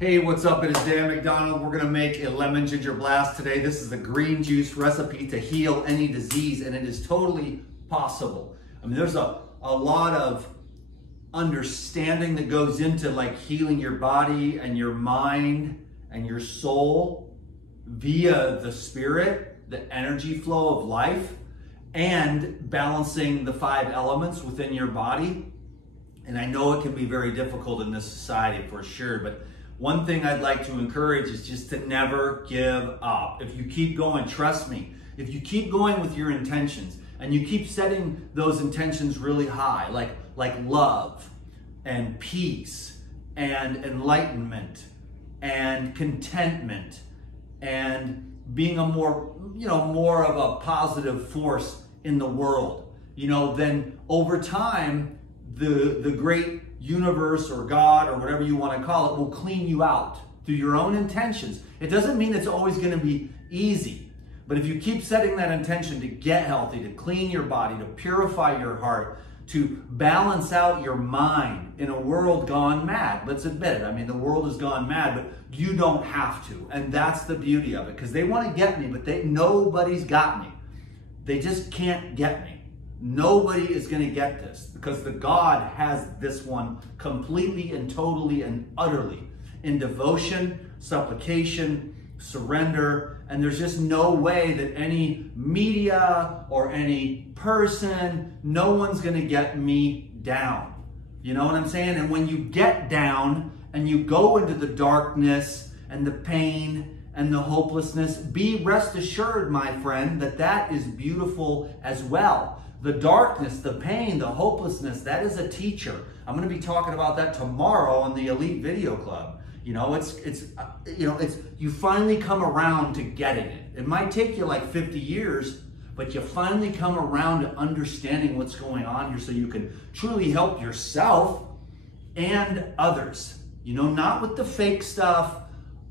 Hey, what's up? It is Dan McDonald. We're gonna make a lemon ginger blast today. This is a green juice recipe to heal any disease, and it is totally possible. I mean, there's a lot of understanding that goes into like healing your body and your mind and your soul via the spirit, the energy flow of life, and balancing the 5 elements within your body. And I know it can be very difficult in this society for sure, but one thing I'd like to encourage is just to never give up. If you keep going, trust me, if you keep going with your intentions and you keep setting those intentions really high, like love and peace and enlightenment and contentment and being a more of a positive force in the world, then over time, the great universe or God or whatever you want to call it will clean you out through your own intentions. It doesn't mean it's always going to be easy, but if you keep setting that intention to get healthy, to clean your body, to purify your heart, to balance out your mind in a world gone mad, let's admit it. I mean, the world has gone mad, but you don't have to. And that's the beauty of it, because they want to get me, but nobody's got me. They just can't get me. Nobody is going to get this because the God has this one completely and totally and utterly in devotion, supplication, surrender, and there's just no way that any media or any person, no one's going to get me down. You know what I'm saying? And when you get down and you go into the darkness and the pain and the hopelessness, be rest assured, my friend, that that is beautiful as well. The darkness, the pain, the hopelessness, that is a teacher. I'm going to be talking about that tomorrow on the Elite Video Club. You finally come around to getting it. It might take you like 50 years, but you finally come around to understanding what's going on here so you can truly help yourself and others. Not with the fake stuff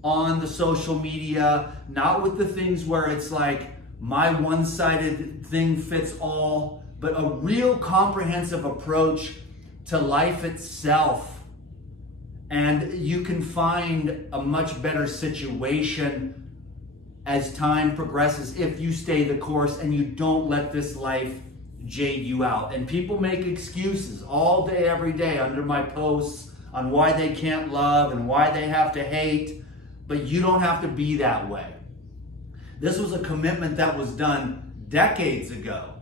on the social media, not with the things where it's like, my one-sided thing fits all, but a real comprehensive approach to life itself. And you can find a much better situation as time progresses if you stay the course and you don't let this life jade you out. And people make excuses all day, every day under my posts on why they can't love and why they have to hate, but you don't have to be that way. This was a commitment that was done decades ago,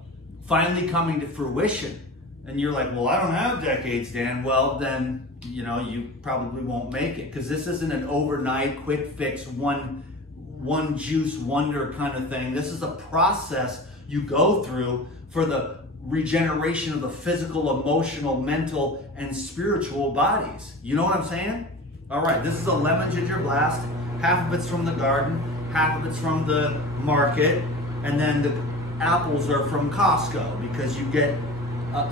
finally coming to fruition. And you're like, well, I don't have decades, Dan. Well, then, you probably won't make it, because this isn't an overnight, quick fix, one juice wonder kind of thing. This is a process you go through for the regeneration of the physical, emotional, mental, and spiritual bodies. You know what I'm saying? All right, this is a lemon ginger blast. Half of it's from the garden. Half of it's from the market, and then the apples are from Costco, because you get,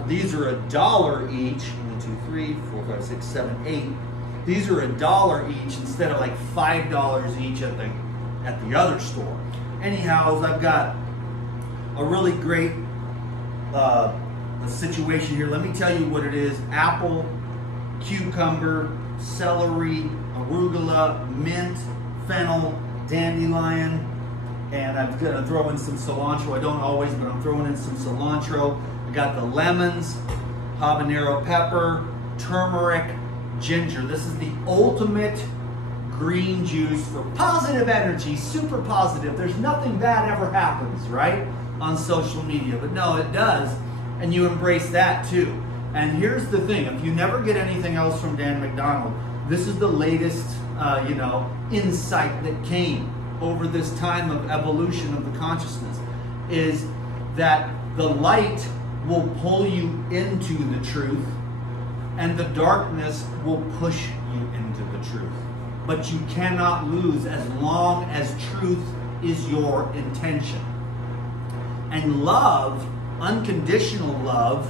these are $1 each. 1, 2, 3, 4, 5, 6, 7, 8. These are $1 each instead of like $5 each at the other store. Anyhow, I've got a really great situation here. Let me tell you what it is. Apple, cucumber, celery, arugula, mint, fennel, dandelion, and I'm going to throw in some cilantro. I don't always, but I'm throwing in some cilantro. I got the lemons, habanero pepper, turmeric, ginger. This is the ultimate green juice for positive energy, super positive. There's nothing bad ever happens, right, on social media, but no, it does, and you embrace that too. And here's the thing, if you never get anything else from Dan McDonald, this is the latest insight that came over this time of evolution of the consciousness, is that the light will pull you into the truth and the darkness will push you into the truth. But you cannot lose as long as truth is your intention. And love, unconditional love,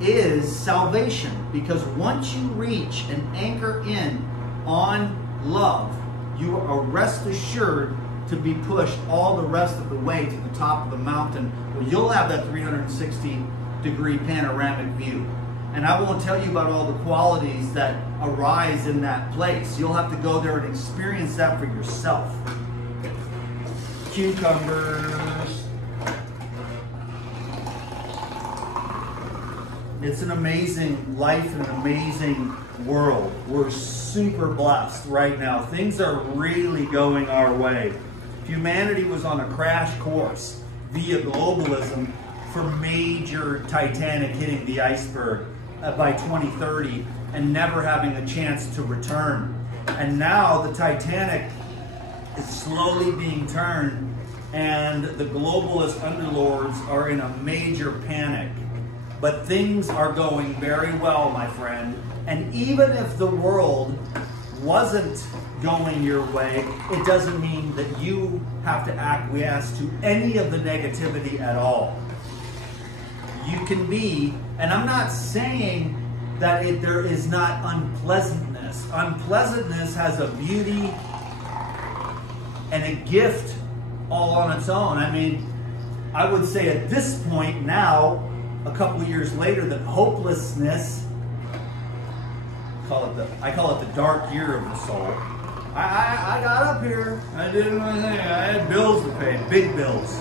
is salvation, because once you reach and anchor in on love, you are rest assured to be pushed all the rest of the way to the top of the mountain, where you'll have that 360-degree panoramic view. And I won't tell you about all the qualities that arise in that place. You'll have to go there and experience that for yourself. Cucumbers. It's an amazing life and an amazing world. We're super blessed right now. Things are really going our way. Humanity was on a crash course via globalism for major Titanic hitting the iceberg by 2030 and never having a chance to return. And now the Titanic is slowly being turned and the globalist underlords are in a major panic. But things are going very well, my friend. And even if the world wasn't going your way, it doesn't mean that you have to acquiesce to any of the negativity at all. You can be, and I'm not saying that there is not unpleasantness. Unpleasantness has a beauty and a gift all on its own. I mean, I would say at this point now, a couple of years later, that hopelessness, I call it the dark year of the soul. I got up here, I did my thing, I had bills to pay, big bills,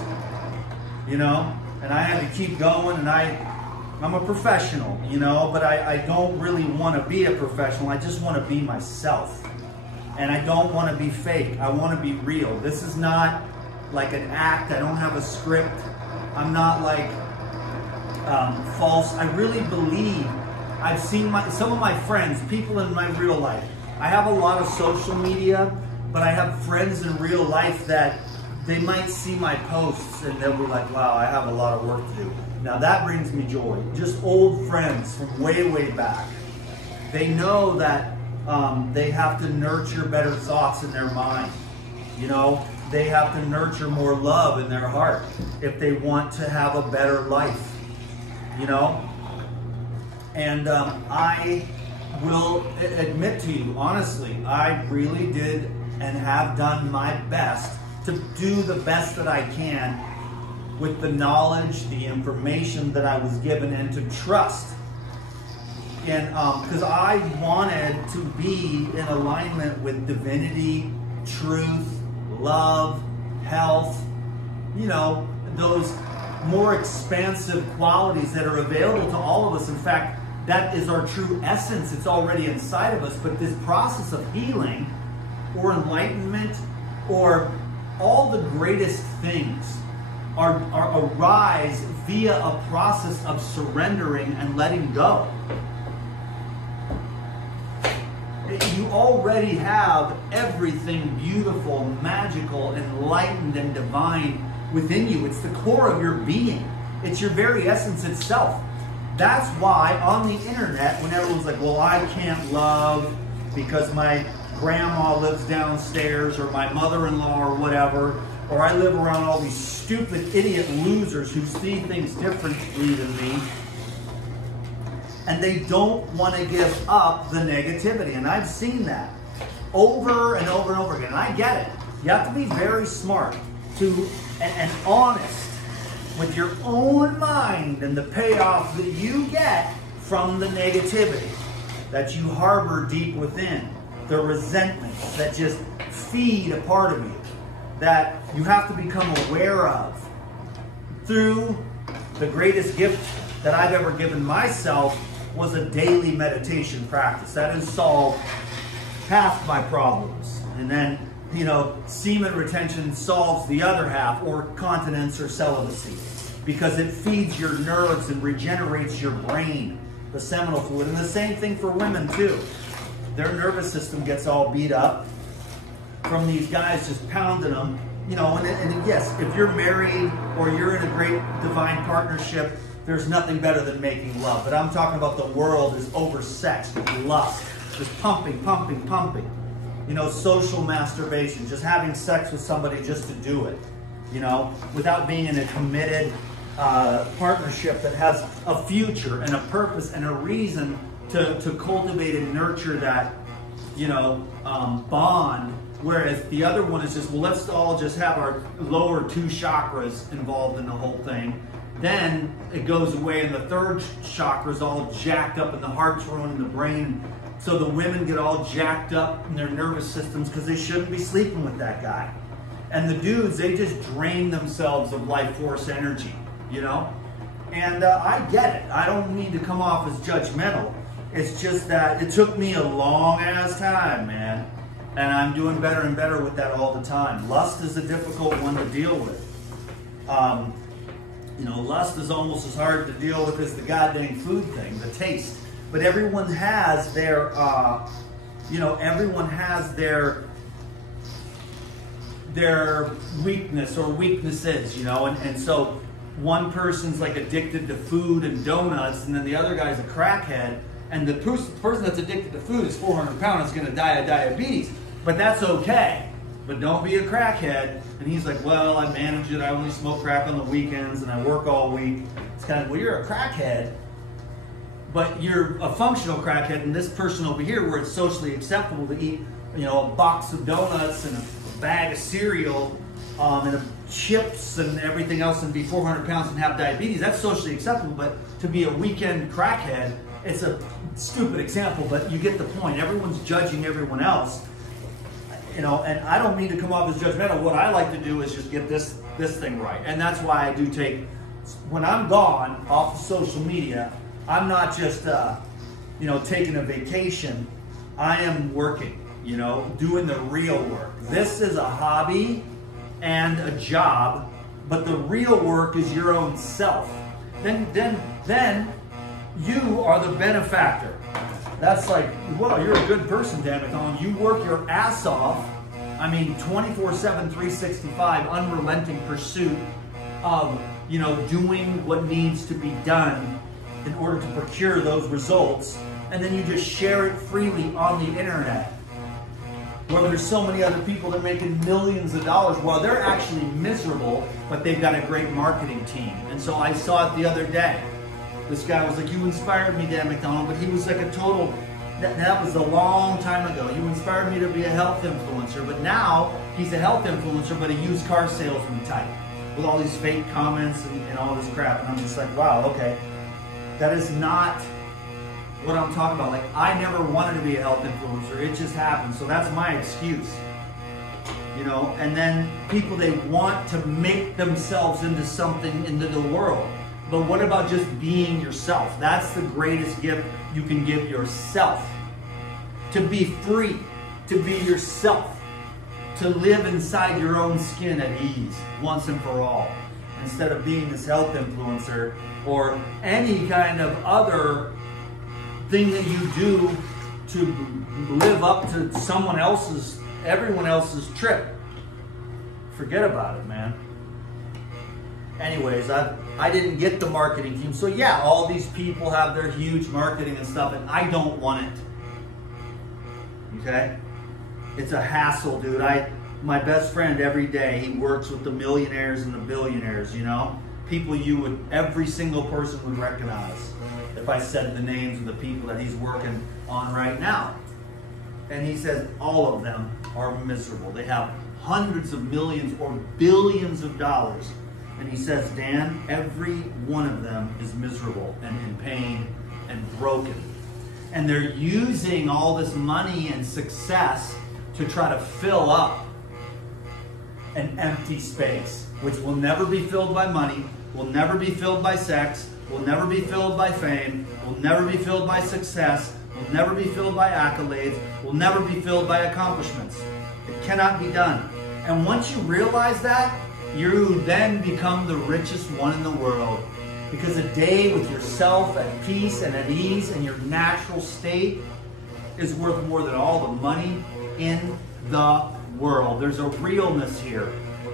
you know, and I had to keep going, and I'm a professional, you know, but I don't really want to be a professional. I just want to be myself, and I don't want to be fake. I want to be real. This is not like an act. I don't have a script. I'm not like false. I really believe, I've seen some of my friends, people in my real life. I have a lot of social media, but I have friends in real life that they might see my posts and they'll be like, wow, I have a lot of work to do. Now that brings me joy. Just old friends from way, way back. They know that they have to nurture better thoughts in their mind. You know, they have to nurture more love in their heart if they want to have a better life. You know, and I will admit to you, honestly, I really did and have done my best to do the best that I can with the knowledge, the information that I was given, and to trust. And because I wanted to be in alignment with divinity, truth, love, health, you know, those more expansive qualities that are available to all of us. In fact, that is our true essence. It's already inside of us. But this process of healing or enlightenment or all the greatest things arise via a process of surrendering and letting go. You already have everything beautiful, magical, enlightened, and divine within you. It's the core of your being. It's your very essence itself. That's why on the internet, when everyone's like, well, I can't love because my grandma lives downstairs, or my mother-in-law, or whatever, or I live around all these stupid idiot losers who see things differently than me, and they don't want to give up the negativity. And I've seen that over and over and over again, and I get it. You have to be very smart and honest with your own mind and the payoff that you get from the negativity that you harbor deep within, the resentments that just feed a part of you, that you have to become aware of. Through the greatest gift that I've ever given myself was a daily meditation practice. That has solved half my problems. And then, you know, semen retention solves the other half, or continence or celibacy, because it feeds your nerves and regenerates your brain, the seminal fluid. And the same thing for women too. Their nervous system gets all beat up from these guys just pounding them, you know. And yes, if you're married or you're in a great divine partnership, there's nothing better than making love. But I'm talking about the world is oversexed with lust, just pumping, pumping, pumping. You know, social masturbation, just having sex with somebody just to do it, you know, without being in a committed partnership that has a future and a purpose and a reason to cultivate and nurture that, you know, bond. Whereas the other one is just, well, let's all just have our lower two chakras involved in the whole thing. then it goes away and the third chakra is all jacked up and the heart's ruined and the brain. So the women get all jacked up in their nervous systems because they shouldn't be sleeping with that guy. And the dudes, they just drain themselves of life force energy, you know? And I get it. I don't need to come off as judgmental. It's just that it took me a long ass time, man. And I'm doing better and better with that all the time. Lust is a difficult one to deal with. You know, lust is almost as hard to deal with as the goddamn food thing, the taste. But everyone has their, you know, everyone has their weakness or weaknesses, you know, and so one person's like addicted to food and donuts, and then the other guy's a crackhead, and the person that's addicted to food is 400 pounds, is going to die of diabetes, but that's okay. But don't be a crackhead. And he's like, well, I manage it. I only smoke crack on the weekends, and I work all week. It's kind of, well, you're a crackhead, but you're a functional crackhead, and this person over here, where it's socially acceptable to eat, you know, a box of donuts and a bag of cereal, and chips and everything else, and be 400 pounds and have diabetes, that's socially acceptable. But to be a weekend crackhead, it's a stupid example, but you get the point. Everyone's judging everyone else, you know, and I don't mean to come off as judgmental. What I like to do is just get this thing right. And that's why I do take, when I'm gone off of social media, I'm not just, you know, taking a vacation. I am working, you know, doing the real work. This is a hobby and a job, but the real work is your own self. Then you are the benefactor. That's like, well, you're a good person, damn it, Colin. You work your ass off. I mean, 24/7, 365, unrelenting pursuit of, you know, doing what needs to be done in order to procure those results. And then you just share it freely on the internet, where there's so many other people that are making millions of dollars while they're actually miserable, but they've got a great marketing team. And so I saw it the other day. This guy was like, you inspired me, Dan McDonald, but he was like a total, that was a long time ago. You inspired me to be a health influencer, but now he's a health influencer, but a used car salesman type, with all these fake comments and all this crap. And I'm just like, wow, okay. That is not what I'm talking about. Like, I never wanted to be a health influencer. It just happened. So that's my excuse, you know. And then people, they want to make themselves into something into the world. But what about just being yourself? That's the greatest gift you can give yourself. To be free, to be yourself, to live inside your own skin at ease once and for all, instead of being this health influencer or any kind of other thing that you do to live up to someone else's, everyone else's trip. Forget about it, man. Anyways, I didn't get the marketing team. So yeah, all these people have their huge marketing and stuff, and I don't want it. Okay? It's a hassle, dude. My best friend every day, he works with the millionaires and the billionaires, you know? People every single person would recognize if I said the names of the people that he's working on right now. And he says all of them are miserable. They have hundreds of millions or billions of dollars. And he says, Dan, every one of them is miserable and in pain and broken. And they're using all this money and success to try to fill up an empty space, which will never be filled by money, will never be filled by sex, will never be filled by fame, will never be filled by success, will never be filled by accolades, will never be filled by accomplishments. It cannot be done. And once you realize that, you then become the richest one in the world. Because a day with yourself at peace and at ease in your natural state is worth more than all the money in the world. There's a realness here.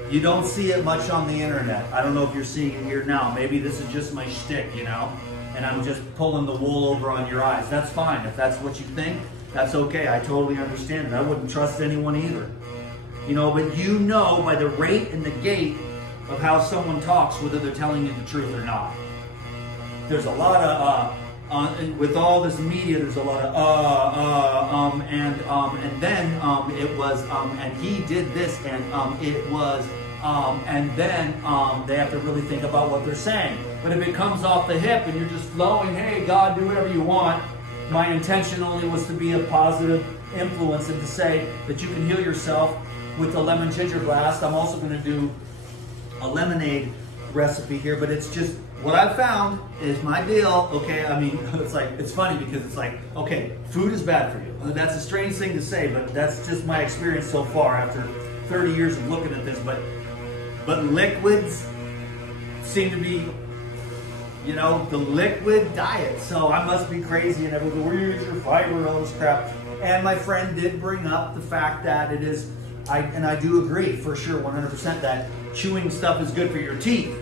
You don't see it much on the internet. I don't know if you're seeing it here now. Maybe this is just my shtick, you know, and I'm just pulling the wool over on your eyes. That's fine. If that's what you think, that's okay. I totally understand it. I wouldn't trust anyone either. You know, but you know by the rate and the gait of how someone talks whether they're telling you the truth or not. There's a lot of, with all this media, there's a lot of, and then it was, and he did this, and it was, and then they have to really think about what they're saying. But if it comes off the hip and you're just flowing, hey, God, do whatever you want, my intention only was to be a positive influence and to say that you can heal yourself with the lemon ginger blast. I'm also going to do a lemonade recipe here, but it's just what I've found is my deal. Okay, I mean, it's funny because it's like, okay, food is bad for you. That's a strange thing to say, but that's just my experience so far after 30 years of looking at this. But liquids seem to be, you know, the liquid diet. So I must be crazy and everything. Where you get your fiber and all this crap. And my friend did bring up the fact that it is, and I do agree for sure, 100%, that chewing stuff is good for your teeth.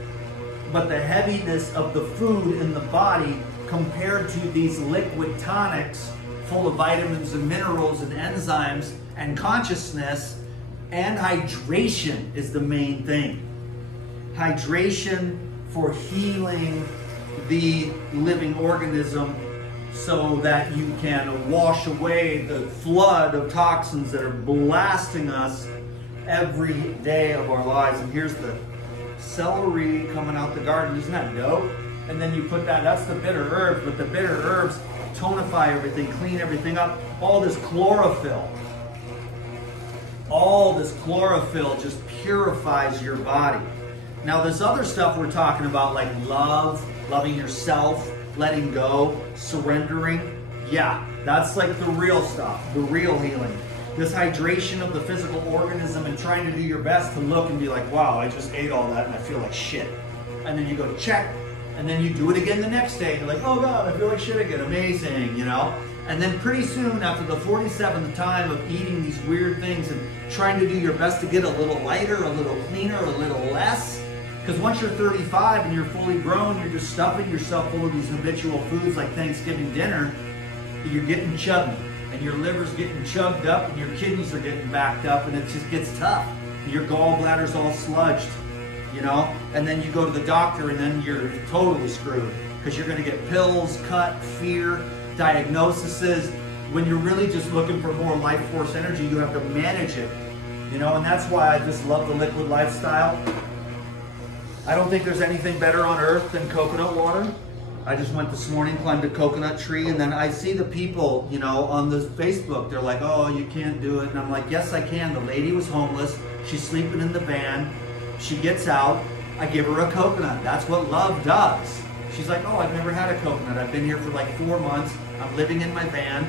But the heaviness of the food in the body compared to these liquid tonics full of vitamins and minerals and enzymes and consciousness and hydration is the main thing. Hydration for healing the living organism so that you can wash away the flood of toxins that are blasting us every day of our lives. And here's the celery coming out the garden. Isn't that dope? And then you put that's the bitter herbs, but the bitter herbs tonify everything, clean everything up. All this chlorophyll just purifies your body. Now this other stuff we're talking about, like love, loving yourself, letting go, surrendering, yeah, that's like the real stuff, the real healing. This hydration of the physical organism and trying to do your best to look and be like, wow, I just ate all that and I feel like shit. And then you go check, and then you do it again the next day. And you're like, oh God, I feel like shit again, amazing, you know? And then pretty soon, after the 47th time of eating these weird things and trying to do your best to get a little lighter, a little cleaner, a little less, because once you're 35 and you're fully grown, you're just stuffing yourself full of these habitual foods like Thanksgiving dinner, you're getting chubby. And your liver's getting chugged up and your kidneys are getting backed up and it just gets tough. Your gallbladder's all sludged, you know? And then you go to the doctor and then you're totally screwed because you're going to get pills, cut, fear, diagnoses. When you're really just looking for more life force energy, you have to manage it, you know? And that's why I just love the liquid lifestyle. I don't think there's anything better on earth than coconut water. I just went this morning, climbed a coconut tree, and then I see the people, you know, on the Facebook, they're like, oh, you can't do it. And I'm like, yes, I can. The lady was homeless. She's sleeping in the van. She gets out. I give her a coconut. That's what love does. She's like, oh, I've never had a coconut. I've been here for like 4 months. I'm living in my van,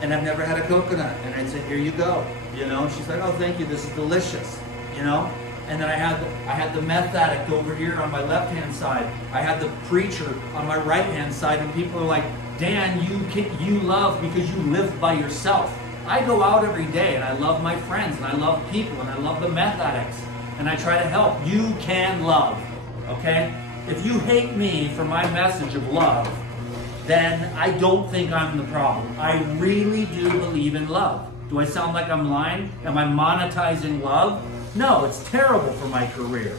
and I've never had a coconut. And I said, here you go. You know, she's like, oh, thank you. This is delicious, you know. And then I had the meth addict over here on my left-hand side. I had the preacher on my right-hand side, and people are like, Dan, you love because you live by yourself. I go out every day, and I love my friends, and I love people, and I love the meth addicts, and I try to help. You can love, okay? If you hate me for my message of love, then I don't think I'm the problem. I really do believe in love. Do I sound like I'm lying? Am I monetizing love? No, it's terrible for my career.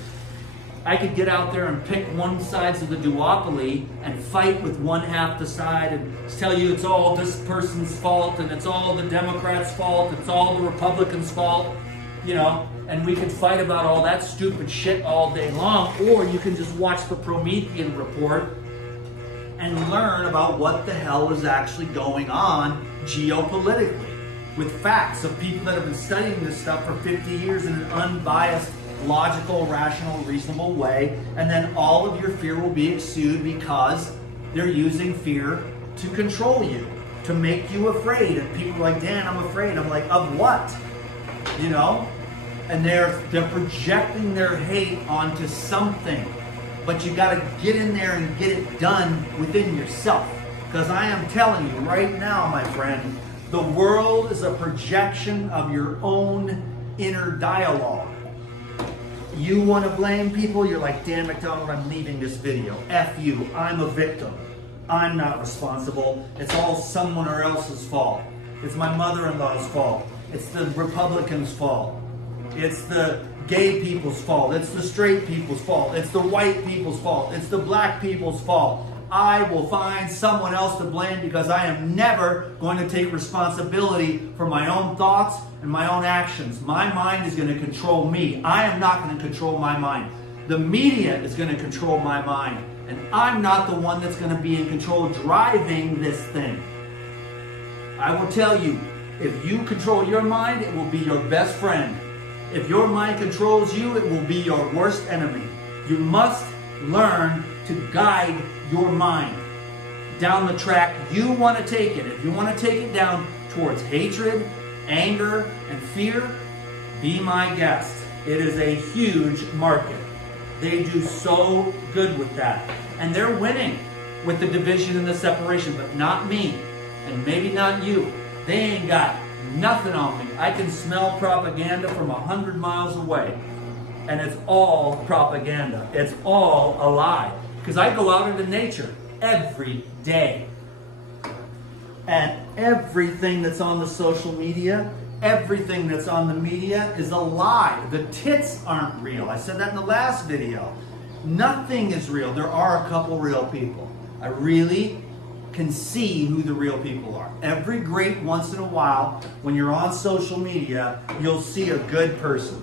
I could get out there and pick one side of the duopoly and fight with one half the side and tell you it's all this person's fault and it's all the Democrats' fault, it's all the Republicans' fault, you know, and we could fight about all that stupid shit all day long, or you can just watch the Promethean report and learn about what the hell is actually going on geopolitically, with facts of people that have been studying this stuff for 50 years in an unbiased, logical, rational, reasonable way, and then all of your fear will be exuded because they're using fear to control you, to make you afraid. And people are like, Dan, I'm afraid. I'm like, of what? You know? And they're projecting their hate onto something. But you gotta get in there and get it done within yourself. Because I am telling you right now, my friend, the world is a projection of your own inner dialogue. You want to blame people? You're like, Dan McDonald, I'm leaving this video. F you, I'm a victim. I'm not responsible. It's all someone else's fault. It's my mother-in-law's fault. It's the Republicans' fault. It's the gay people's fault. It's the straight people's fault. It's the white people's fault. It's the black people's fault. I will find someone else to blame because I am never going to take responsibility for my own thoughts and my own actions. My mind is going to control me. I am not going to control my mind. The media is going to control my mind. And I'm not the one that's going to be in control driving this thing. I will tell you, if you control your mind, it will be your best friend. If your mind controls you, it will be your worst enemy. You must learn to guide your mind down the track you want to take it. If you want to take it down towards hatred, anger, and fear, be my guest. It is a huge market. They do so good with that. And they're winning with the division and the separation, but not me, and maybe not you. They ain't got nothing on me. I can smell propaganda from 100 miles away. And it's all propaganda. It's all a lie. Because I go out into nature every day. And everything that's on the social media, everything that's on the media is a lie. The tits aren't real. I said that in the last video. Nothing is real. There are a couple real people. I really can see who the real people are. Every great once in a while, when you're on social media, you'll see a good person.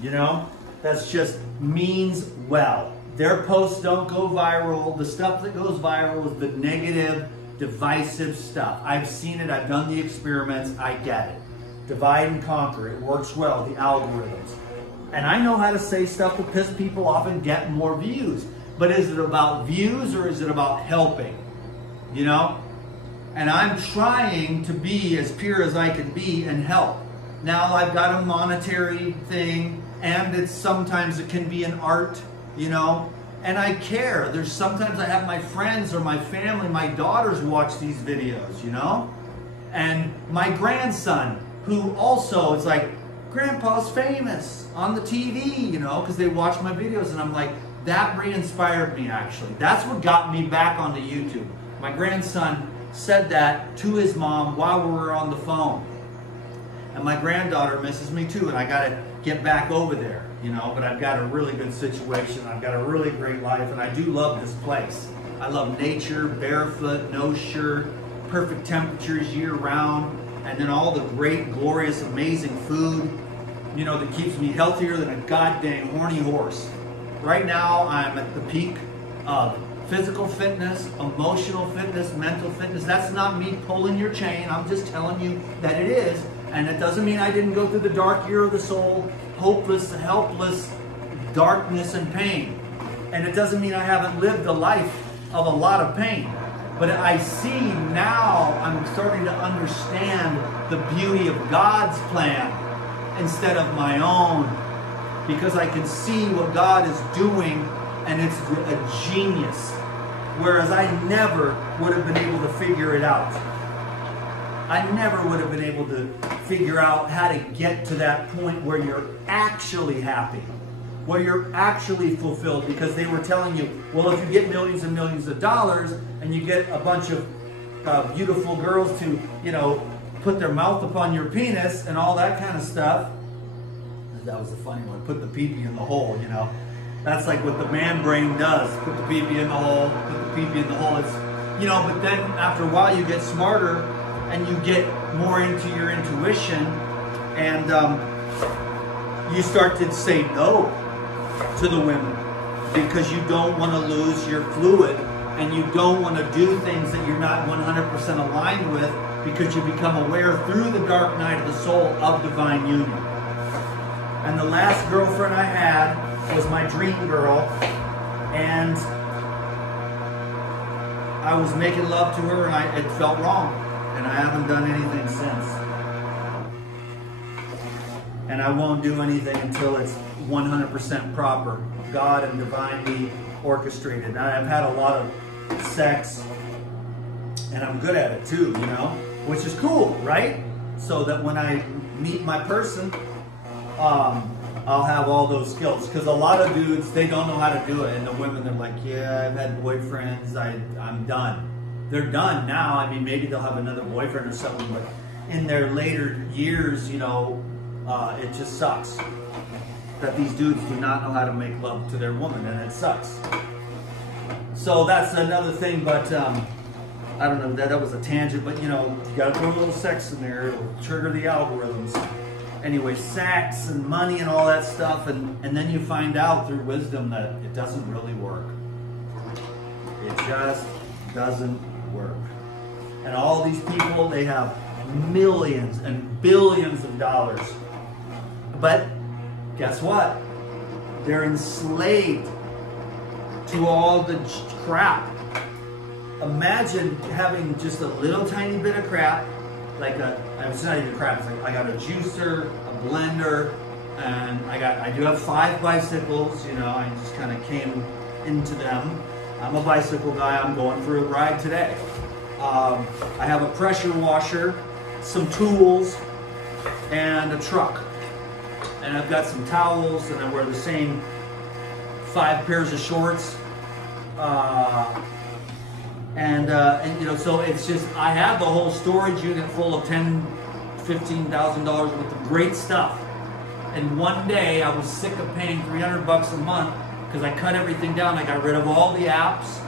You know, that's just means well. Their posts don't go viral. The stuff that goes viral is the negative, divisive stuff. I've seen it. I've done the experiments. I get it. Divide and conquer. It works well, the algorithms. And I know how to say stuff to piss people off and get more views. But is it about views or is it about helping? You know? And I'm trying to be as pure as I can be and help. Now I've got a monetary thing, and sometimes it can be an art, you know? And I care. There's sometimes I have my friends or my family, my daughters watch these videos, you know? And my grandson, who also is like, Grandpa's famous on the TV, you know, because they watch my videos, and I'm like, that re-inspired me actually. That's what got me back onto YouTube. My grandson said that to his mom while we were on the phone. And my granddaughter misses me too, and I got to get back over there, you know, but I've got a really good situation. I've got a really great life, and I do love this place. I love nature, barefoot, no shirt, perfect temperatures year round, and then all the great, glorious, amazing food, you know, that keeps me healthier than a goddamn horny horse. Right now, I'm at the peak of physical fitness, emotional fitness, mental fitness. That's not me pulling your chain. I'm just telling you that it is. And it doesn't mean I didn't go through the dark year of the soul, hopeless, helpless, darkness and pain. And it doesn't mean I haven't lived a life of a lot of pain. But I see now, I'm starting to understand the beauty of God's plan instead of my own. Because I can see what God is doing, and it's a genius. Whereas I never would have been able to figure it out. I never would have been able to figure out how to get to that point where you're actually happy, where you're actually fulfilled, because they were telling you, well, if you get millions and millions of dollars and you get a bunch of beautiful girls to, you know, put their mouth upon your penis and all that kind of stuff. That was a funny one. Put the pee-pee in the hole, you know. That's like what the man brain does. Put the pee-pee in the hole, put the pee-pee in the hole. It's, you know, but then after a while you get smarter and you get more into your intuition, and you start to say no to the women because you don't want to lose your fluid, and you don't want to do things that you're not 100% aligned with, because you become aware through the dark night of the soul of divine union. And the last girlfriend I had was my dream girl, and I was making love to her, and it felt wrong, and I haven't done anything since. And I won't do anything until it's 100% proper, God and divinely orchestrated. And I've had a lot of sex, and I'm good at it too, you know, which is cool, right? So that when I meet my person, I'll have all those skills. Because a lot of dudes, they don't know how to do it, and the women, they're like, yeah, I've had boyfriends, I'm done. They're done now. I mean, maybe they'll have another boyfriend or something, but in their later years, you know, it just sucks that these dudes do not know how to make love to their woman, and it sucks. So that's another thing, but I don't know, that was a tangent, but you know, you gotta throw a little sex in there, it'll trigger the algorithms. Anyway, sex and money and all that stuff, and then you find out through wisdom that it doesn't really work. It just doesn't work. And all these people, they have millions and billions of dollars. But guess what? They're enslaved to all the crap. Imagine having just a little tiny bit of crap, like it's not even crap, it's like I got a juicer, a blender, and I do have 5 bicycles, you know, I just kind of came into them. I'm a bicycle guy, I'm going for a ride today. I have a pressure washer, some tools, and a truck. And I've got some towels, and I wear the same 5 pairs of shorts. And you know, so it's just, I have the whole storage unit full of $15,000 worth of great stuff. And one day I was sick of paying $300 a month because I cut everything down. I got rid of all the apps.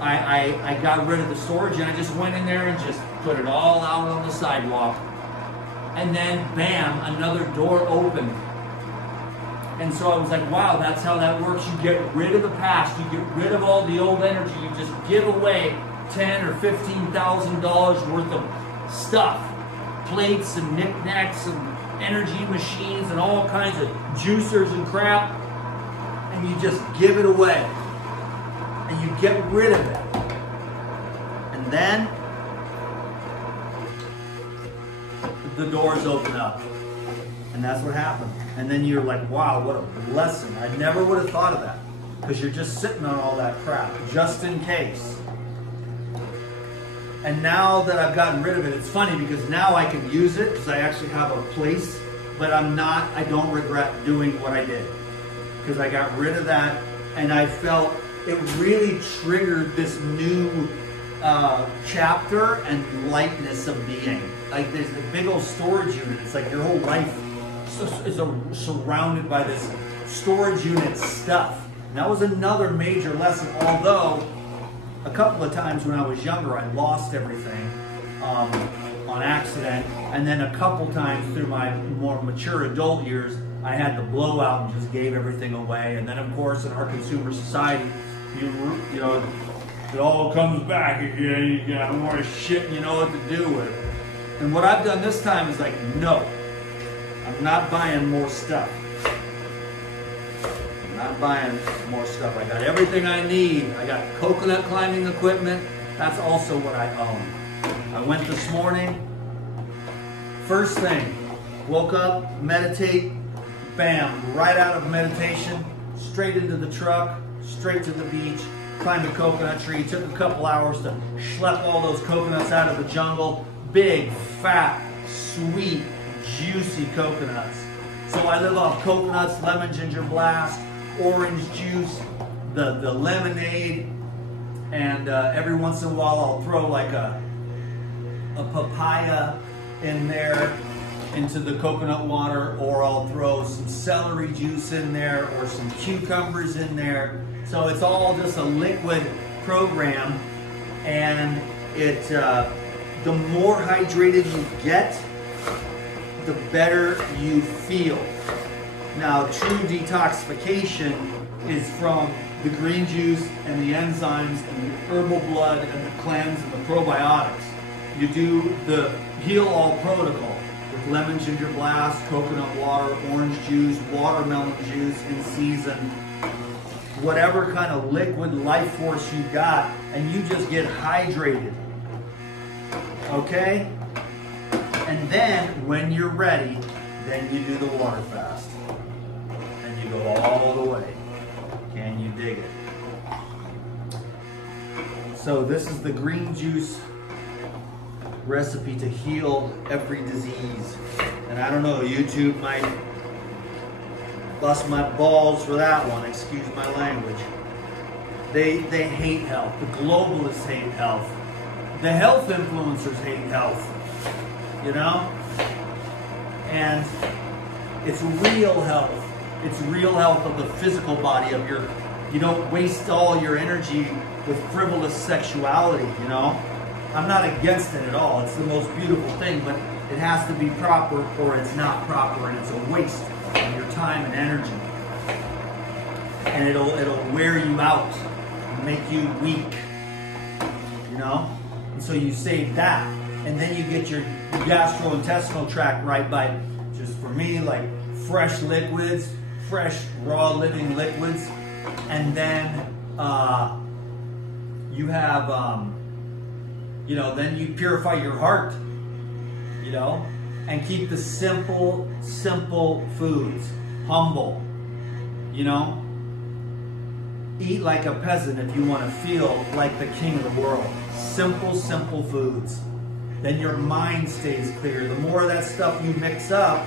I got rid of the storage, and I just went in there and just put it all out on the sidewalk. And then bam, another door opened. And so I was like, wow, that's how that works. You get rid of the past. You get rid of all the old energy. You just give away $10,000 or $15,000 worth of stuff. Plates and knickknacks and energy machines and all kinds of juicers and crap. And you just give it away. And you get rid of it. And then the doors open up. And that's what happened. And then you're like, wow, what a blessing. I never would have thought of that. Because you're just sitting on all that crap, just in case. And now that I've gotten rid of it, it's funny because now I can use it because I actually have a place, but I don't regret doing what I did. Because I got rid of that, and I felt it really triggered this new chapter and lightness of being. Like there's the big old storage unit. It's like your whole life is surrounded by this storage unit stuff. And that was another major lesson, although a couple of times when I was younger I lost everything on accident, and then a couple times through my more mature adult years I had the blowout and just gave everything away. And then of course in our consumer society, you know, it all comes back. You got more shit and you know what to do with it. And what I've done this time is like, no, I'm not buying more stuff. I'm not buying more stuff. I got everything I need. I got coconut climbing equipment. That's also what I own. I went this morning. First thing, woke up, meditate, bam, right out of meditation, straight into the truck, straight to the beach, climbed a coconut tree. Took a couple hours to schlep all those coconuts out of the jungle. Big, fat, sweet, juicy coconuts. So I live off coconuts, lemon ginger blast, orange juice, the lemonade, and every once in a while I'll throw like a papaya in there into the coconut water, or I'll throw some celery juice in there or some cucumbers in there. So it's all just a liquid program, and it the more hydrated you get, the better you feel. Now, true detoxification is from the green juice and the enzymes and the herbal blood and the cleanse and the probiotics. You do the Heal All protocol with lemon ginger blast, coconut water, orange juice, watermelon juice in season, whatever kind of liquid life force you got, and you just get hydrated. Okay? And then, when you're ready, then you do the water fast. And you go all the way. Can you dig it? So this is the green juice recipe to heal every disease. And I don't know, YouTube might bust my balls for that one, excuse my language. They hate health. The globalists hate health. The health influencers hate health. You know? And it's real health. It's real health of the physical body, of your You don't waste all your energy with frivolous sexuality, you know? I'm not against it at all. It's the most beautiful thing, but it has to be proper or it's not proper, and it's a waste of your time and energy. And it'll wear you out and make you weak, you know? And so you save that, and then you get your gastrointestinal tract right by, just for me, like fresh liquids, fresh raw living liquids, and then you have, you know, then you purify your heart, you know, and keep the simple foods, humble, you know. Eat like a peasant if you want to feel like the king of the world. Simple foods. Then your mind stays clear. The more of that stuff you mix up,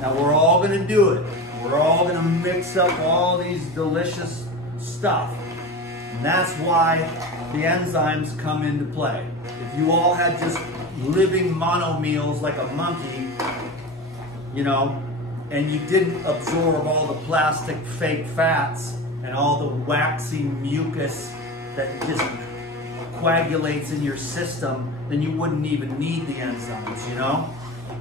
now we're all going to do it. We're all going to mix up all these delicious stuff. And that's why the enzymes come into play. If you all had just living mono meals like a monkey, you know, and you didn't absorb all the plastic fake fats and all the waxy mucus that just coagulates in your system, then you wouldn't even need the enzymes, you know?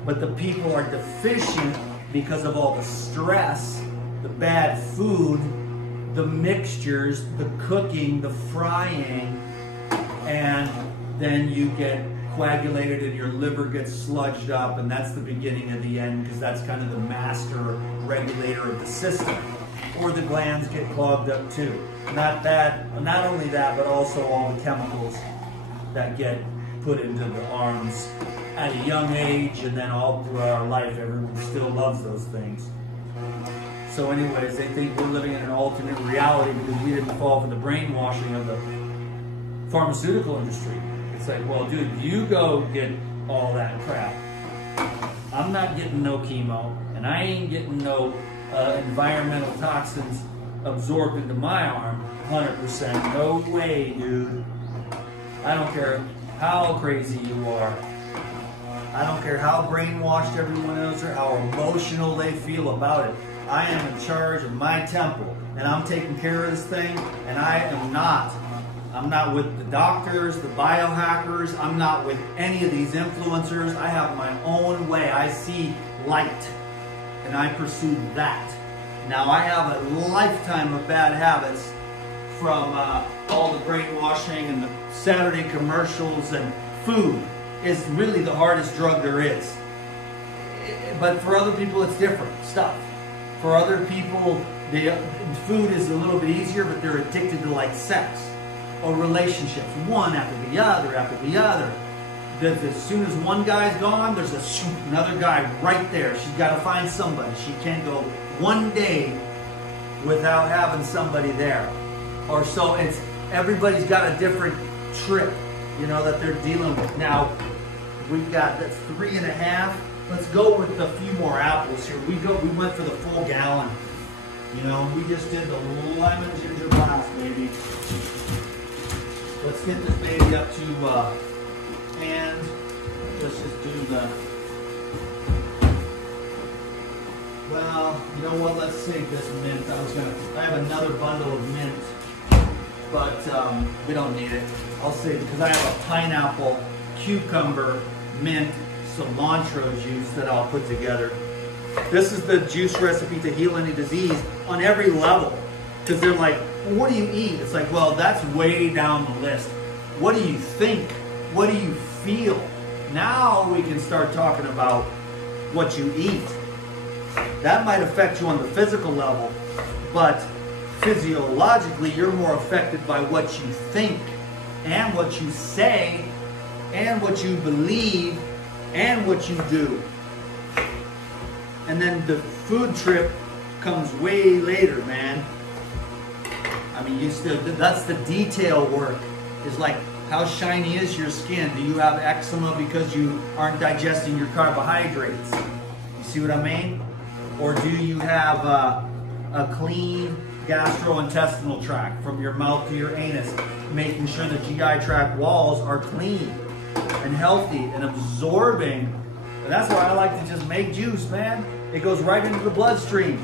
But the people are deficient because of all the stress, the bad food, the mixtures, the cooking, the frying, and then you get coagulated and your liver gets sludged up, and that's the beginning of the end, because that's kind of the master regulator of the system. Or the glands get clogged up too. Not only that, but also all the chemicals that get put into the arms at a young age, and then all throughout our life, everyone still loves those things. So anyways, they think we're living in an alternate reality because we didn't fall for the brainwashing of the pharmaceutical industry. It's like, well, dude, you go get all that crap. I'm not getting no chemo, and I ain't getting no environmental toxins absorbed into my arm 100%. No way, dude. I don't care how crazy you are. I don't care how brainwashed everyone is or how emotional they feel about it. I am in charge of my temple, and I'm taking care of this thing, and I'm not with the doctors, the biohackers. I'm not with any of these influencers. I have my own way. I see light, and I pursue that. Now, I have a lifetime of bad habits from all the brainwashing and the Saturday commercials, and food is really the hardest drug there is. But for other people, it's different stuff. For other people, food is a little bit easier, but they're addicted to like sex or relationships, one after the other after the other. As soon as one guy's gone, there's another guy right there. She's got to find somebody. She can't go one day without having somebody there. Or so it's, everybody's got a different trip, you know, that they're dealing with. Now, we've got that's 3.5. Let's go with a few more apples here. We went for the full gallon. You know, we just did the lemon ginger blast, baby. Let's get this baby up to, and let's just do the, well, you know what, let's save this mint. I have another bundle of mint, but we don't need it. I'll save it because I have a pineapple, cucumber, mint, cilantro juice that I'll put together. This is the juice recipe to heal any disease on every level. Because they're like, well, what do you eat? It's like, well, that's way down the list. What do you think? What do you feel? Now we can start talking about what you eat. That might affect you on the physical level, but physiologically, you're more affected by what you think and what you say and what you believe and what you do. And then the food trip comes way later, man. I mean, that's the detail work. Is like, how shiny is your skin? Do you have eczema because you aren't digesting your carbohydrates? You see what I mean? Or do you have a clean gastrointestinal tract from your mouth to your anus, making sure the GI tract walls are clean and healthy and absorbing? And that's why I like to just make juice, man. It goes right into the bloodstream.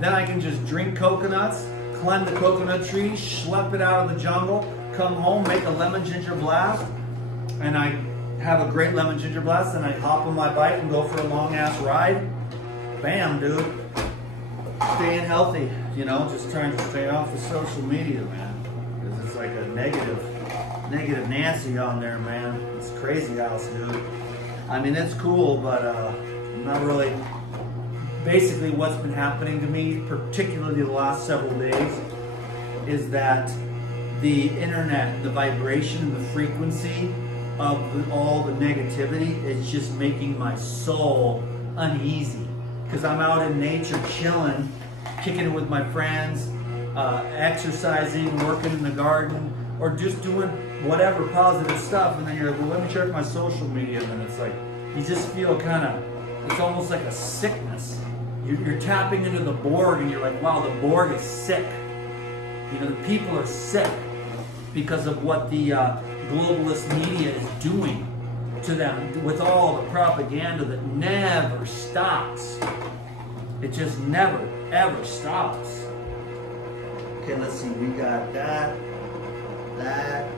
Then I can just drink coconuts, climb the coconut tree, schlep it out of the jungle, come home, make a lemon ginger blast, and I have a great lemon ginger blast, and I hop on my bike and go for a long ass ride. Bam, dude. Staying healthy, you know, just trying to stay off of social media, man. Because it's like a negative Nancy on there, man. It's crazy house, dude. I mean, it's cool, but I'm not really. Basically, what's been happening to me, particularly the last several days, is that the internet, the vibration and the frequency of all the negativity is just making my soul uneasy. Because I'm out in nature chilling, kicking it with my friends, exercising, working in the garden, or just doing whatever positive stuff. And then you're like, well, let me check my social media. And then it's like, you just feel kind of, it's almost like a sickness. You're tapping into the Borg and you're like, wow, the Borg is sick. You know, the people are sick because of what the globalist media is doing to them with all the propaganda that never stops. It just never, ever stops. Okay, let's see, we got that.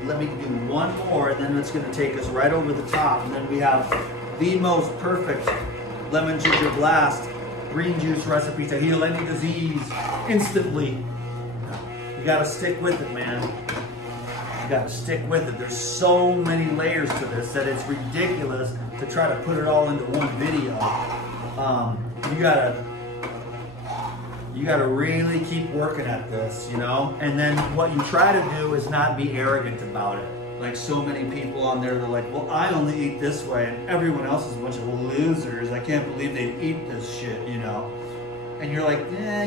Let me do one more, and then it's gonna take us right over the top. And then we have the most perfect lemon ginger blast green juice recipe to heal any disease instantly. You gotta stick with it, man. You gotta stick with it. There's so many layers to this that it's ridiculous to try to put it all into one video. You gotta really keep working at this, you know? And then what you try to do is not be arrogant about it. Like so many people on there, they're like, well, I only eat this way and everyone else is a bunch of losers. I can't believe they eat this shit, you know? And you're like,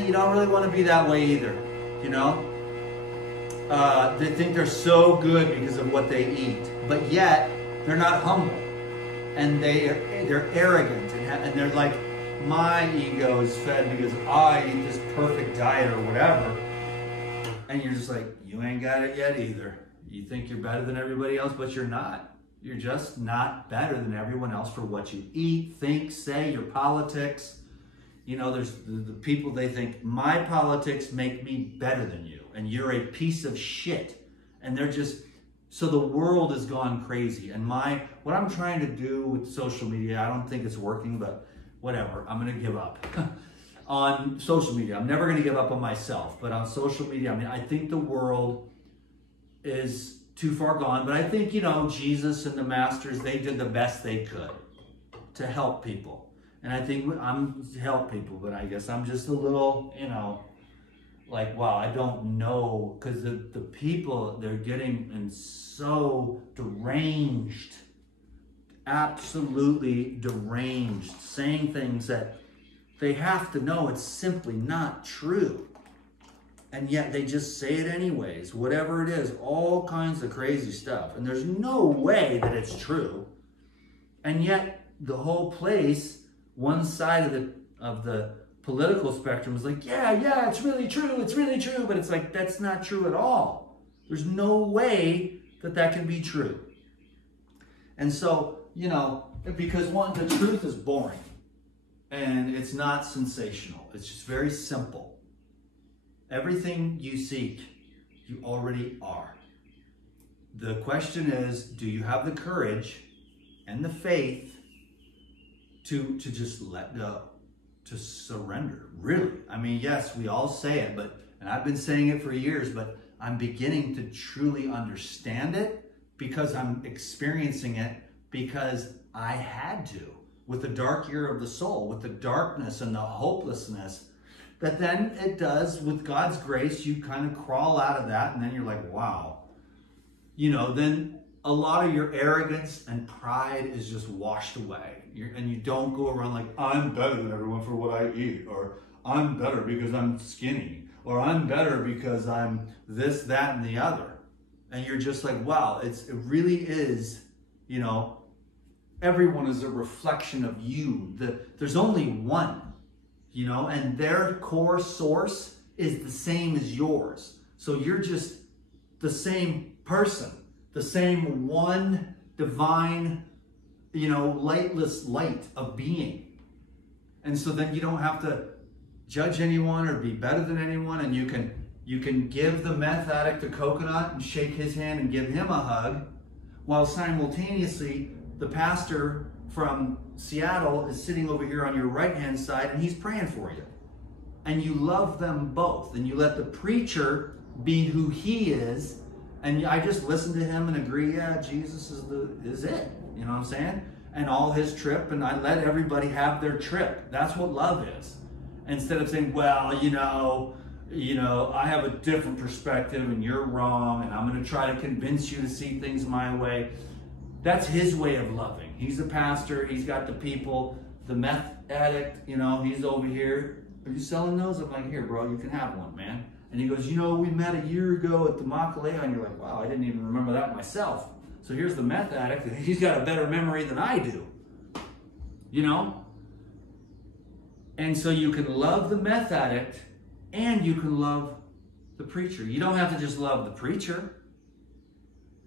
you don't really want to be that way either, you know? They think they're so good because of what they eat, but yet they're not humble. And they're arrogant and they're like, my ego is fed because I eat this perfect diet or whatever. And you're just like, you ain't got it yet either. You think you're better than everybody else, but you're not. You're just not better than everyone else for what you eat, think, say, your politics. You know, there's the people, they think, my politics make me better than you, and you're a piece of shit. And they're just, so the world has gone crazy. And what I'm trying to do with social media, I don't think it's working, but whatever, I'm gonna give up. On social media, I'm never gonna give up on myself, but on social media, I mean, I think the world is too far gone, but I think, you know, Jesus and the masters, they did the best they could to help people. And I think I'm to help people, but I guess I'm just a little, you know, like, wow, I don't know, because the people, they're getting so deranged, absolutely deranged, saying things that they have to know it's simply not true. And yet they just say it anyways, whatever it is, all kinds of crazy stuff. And there's no way that it's true. And yet the whole place, one side of the political spectrum is like, yeah, it's really true. But it's like, that's not true at all. There's no way that can be true. And so, you know, because one, the truth is boring and it's not sensational. It's just very simple. Everything you seek, you already are. The question is, do you have the courage and the faith to just let go, to surrender? Really? I mean, yes, we all say it, and I've been saying it for years, but I'm beginning to truly understand it because I'm experiencing it because I had to, with the dark year of the soul, with the darkness and the hopelessness. But then it does, with God's grace, you kind of crawl out of that and then you're like, wow. You know, then a lot of your arrogance and pride is just washed away. And you don't go around like, I'm better than everyone for what I eat, or I'm better because I'm skinny, or I'm better because I'm this, that, and the other. And you're just like, wow, it really is, you know, everyone is a reflection of you. There's only one. You know, and their core source is the same as yours. So you're just the same person, the same one divine, you know, lightless light of being. And so then you don't have to judge anyone or be better than anyone, and you You can give the meth addict a coconut and shake his hand and give him a hug, while simultaneously the pastor from Seattle is sitting over here on your right-hand side and he's praying for you. And you love them both, and you let the preacher be who he is, and I just listen to him and agree, yeah, Jesus is it. You know what I'm saying? And all his trip, and I let everybody have their trip. That's what love is. Instead of saying, well, you know, I have a different perspective and you're wrong, and I'm going to try to convince you to see things my way. That's his way of loving. He's a pastor. He's got the people. The meth addict, you know, he's over here. Are you selling those? I'm like, here, bro, you can have one, man. And he goes, you know, we met a year ago at the Makalea. And you're like, wow, I didn't even remember that myself. So here's the meth addict, and he's got a better memory than I do. You know? And so you can love the meth addict and you can love the preacher. You don't have to just love the preacher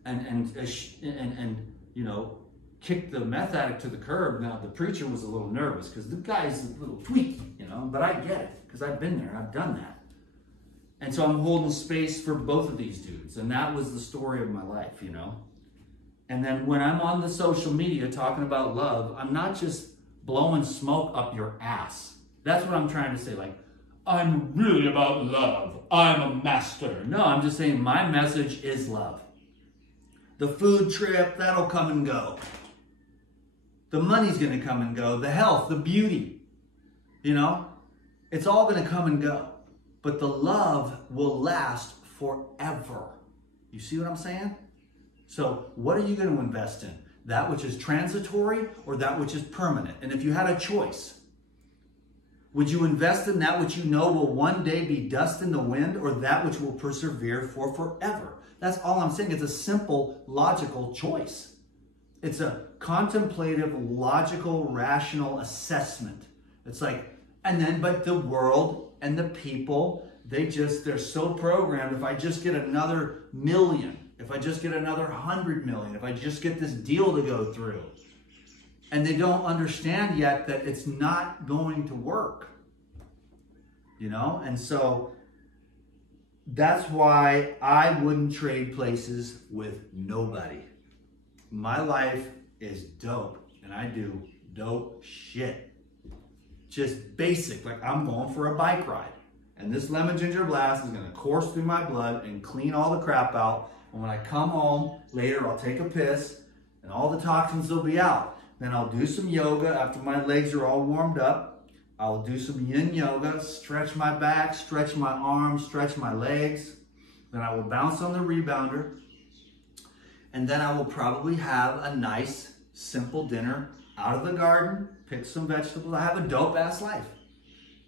and you know, kick the meth addict to the curb. Now, the preacher was a little nervous because the guy's a little tweaky, you know, but I get it because I've been there. I've done that. And so I'm holding space for both of these dudes. And that was the story of my life, you know. And then when I'm on the social media talking about love, I'm not just blowing smoke up your ass. That's what I'm trying to say. Like, I'm really about love. I'm a master. No, I'm just saying my message is love. The food trip, that'll come and go. The money's going to come and go. The health, the beauty, you know, it's all going to come and go. But the love will last forever. You see what I'm saying? So what are you going to invest in? That which is transitory or that which is permanent? And if you had a choice, would you invest in that which you know will one day be dust in the wind, or that which will persevere for forever? That's all I'm saying. It's a simple, logical choice. It's a contemplative, logical, rational assessment. It's like, but the world and the people, they're so programmed. If I just get another million, if I just get another 100 million, if I just get this deal to go through, and they don't understand yet that it's not going to work, you know? And so that's why I wouldn't trade places with nobody. My life is dope, and I do dope shit. Just basic, like I'm going for a bike ride. And this lemon ginger blast is gonna course through my blood and clean all the crap out. And when I come home later, I'll take a piss and all the toxins will be out. Then I'll do some yoga after my legs are all warmed up. I'll do some yin yoga, stretch my back, stretch my arms, stretch my legs. Then I will bounce on the rebounder. And then I will probably have a nice, simple dinner out of the garden, pick some vegetables. I have a dope ass life.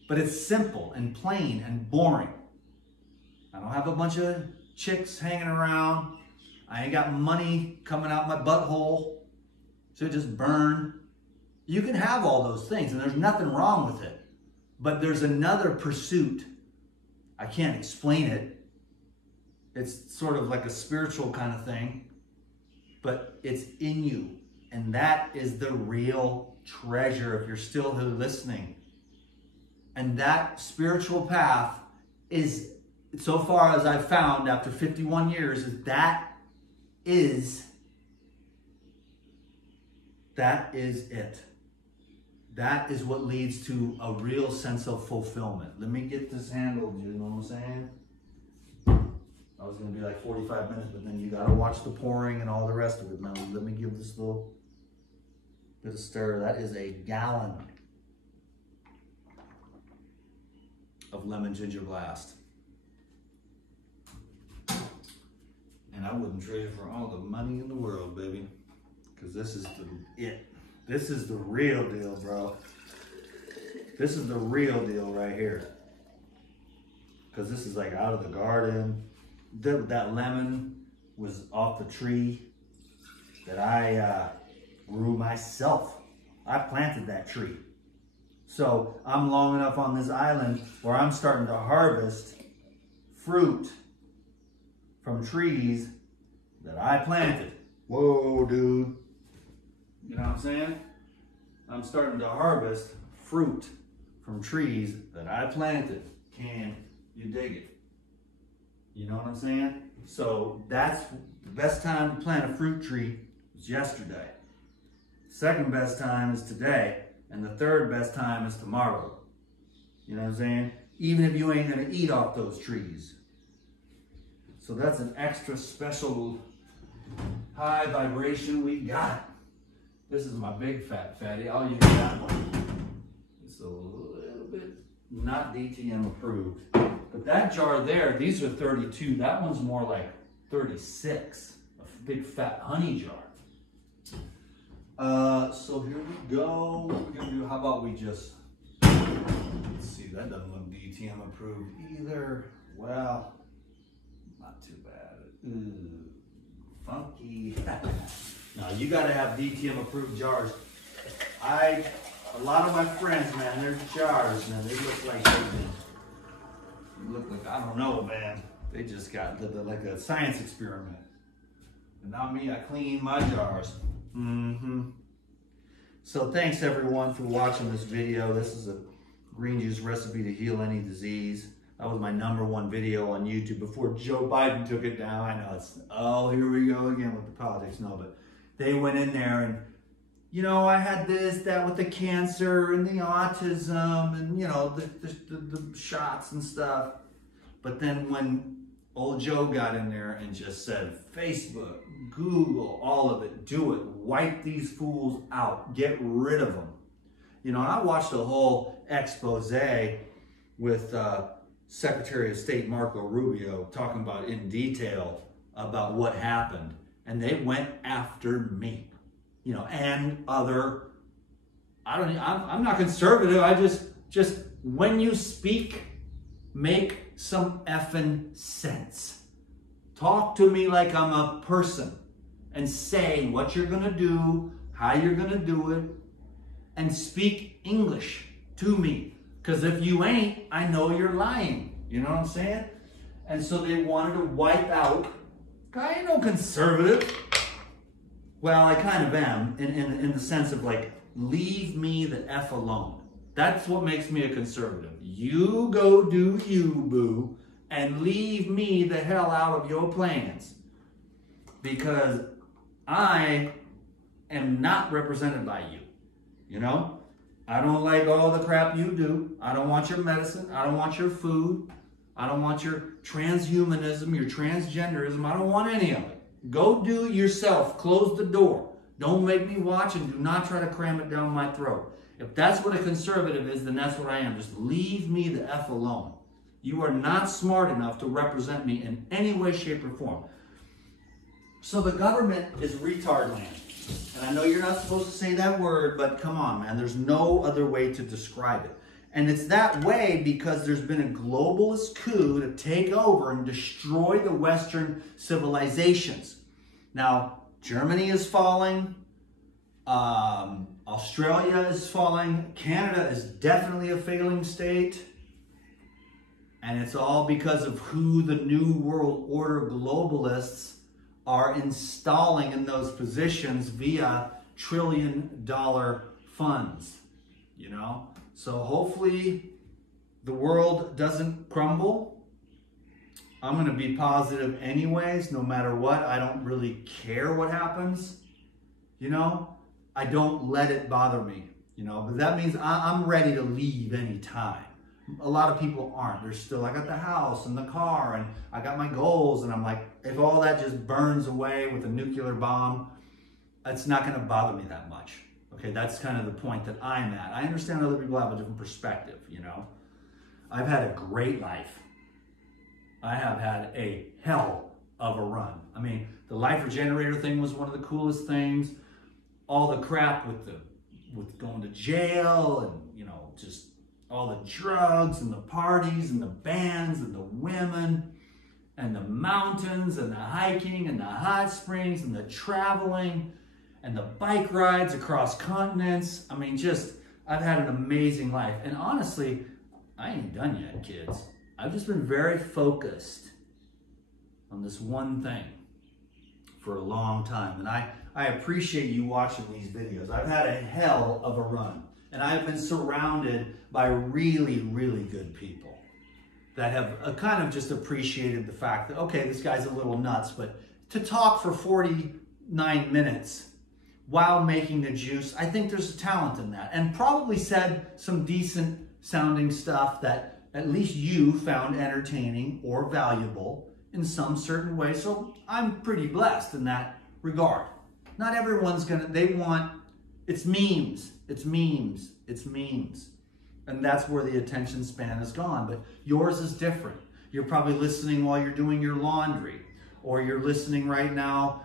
But it's simple and plain and boring. I don't have a bunch of chicks hanging around. I ain't got money coming out my butthole to just burn. You can have all those things and there's nothing wrong with it. But there's another pursuit. I can't explain it. It's sort of like a spiritual kind of thing. But it's in you. And that is the real treasure if you're still here listening. And that spiritual path is, so far as I've found after 51 years, that is it. That is what leads to a real sense of fulfillment. Let me get this handled, you know what I'm saying? I was going to be like 45 minutes, but then you got to watch the pouring and all the rest of it. Now, let me give this little bit of stir. That is a gallon of lemon ginger blast. And I wouldn't trade it for all the money in the world, baby. Because this is it. This is the real deal, bro. This is the real deal right here. Because this is like out of the garden. That lemon was off the tree that I grew myself. I planted that tree. So I'm long enough on this island where I'm starting to harvest fruit from trees that I planted. Whoa, dude. You know what I'm saying? I'm starting to harvest fruit from trees that I planted. Can you dig it? You know what I'm saying? So that's the best time to plant a fruit tree was yesterday. Second best time is today. And the third best time is tomorrow. You know what I'm saying? Even if you ain't gonna eat off those trees. So that's an extra special high vibration we got. This is my big fat fatty. I'll use that one. It's a little bit not DTM approved. But that jar there, these are 32. That one's more like 36. A big fat honey jar. So here we go. What we're gonna do, how about we just, let's see, that doesn't look DTM approved either. Well, not too bad. Ooh, funky. Now you gotta have DTM approved jars. A lot of my friends, man, their jars, man, they look like I don't know, man. They just got like a science experiment. And not me, I clean my jars. So thanks everyone for watching this video. This is a green juice recipe to heal any disease. That was my #1 video on YouTube before Joe Biden took it down. I know it's, oh, here we go again with the politics. No, but they went in there and, you know, I had this, that with the cancer and the autism and, you know, the shots and stuff. But then when old Joe got in there and just said, Facebook, Google, all of it, do it, wipe these fools out, get rid of them. You know, and I watched a whole expose with Secretary of State Marco Rubio talking about in detail about what happened. And they went after me, you know, and other, I'm not conservative. I just when you speak, make some effing sense. Talk to me like I'm a person and say what you're gonna do, how you're gonna do it, and speak English to me. Because if you ain't, I know you're lying. You know what I'm saying? And so they wanted to wipe out, I ain't no conservative. Well, I kind of am in the sense of like, leave me the F alone. That's what makes me a conservative. You go do you, boo, and leave me the hell out of your plans. Because I am not represented by you. You know? I don't like all the crap you do. I don't want your medicine. I don't want your food. I don't want your transhumanism, your transgenderism. I don't want any of it. Go do it yourself. Close the door. Don't make me watch and do not try to cram it down my throat. If that's what a conservative is, then that's what I am. Just leave me the F alone. You are not smart enough to represent me in any way, shape, or form. So the government is retard land. And I know you're not supposed to say that word, but come on, man. There's no other way to describe it. And it's that way because there's been a globalist coup to take over and destroy the Western civilizations. Now, Germany is falling. Australia is falling. Canada is definitely a failing state. And it's all because of who the New World Order globalists are installing in those positions via trillion-dollar funds, you know? So hopefully the world doesn't crumble. I'm going to be positive anyways, no matter what. I don't really care what happens, you know? I don't let it bother me, you know? But that means I'm ready to leave anytime. A lot of people aren't. They're still, I got the house and the car and I got my goals, and I'm like, if all that just burns away with a nuclear bomb, it's not going to bother me that much. Okay, that's kind of the point that I'm at. I understand other people have a different perspective, you know. I've had a great life. I have had a hell of a run. I mean, the life regenerator thing was one of the coolest things. All the crap with going to jail and, you know, just all the drugs and the parties and the bands and the women and the mountains and the hiking and the hot springs and the traveling and the bike rides across continents. I mean, just, I've had an amazing life. And honestly, I ain't done yet, kids. I've just been very focused on this one thing for a long time. And I appreciate you watching these videos. I've had a hell of a run. And I've been surrounded by really, really good people. that have kind of just appreciated the fact that, okay, this guy's a little nuts, but to talk for 49 minutes while making the juice, I think there's a talent in that. And probably said some decent sounding stuff that at least you found entertaining or valuable in some certain way. So I'm pretty blessed in that regard. Not everyone's it's memes, it's memes, it's memes. And that's where the attention span is gone. But yours is different. You're probably listening while you're doing your laundry, or you're listening right now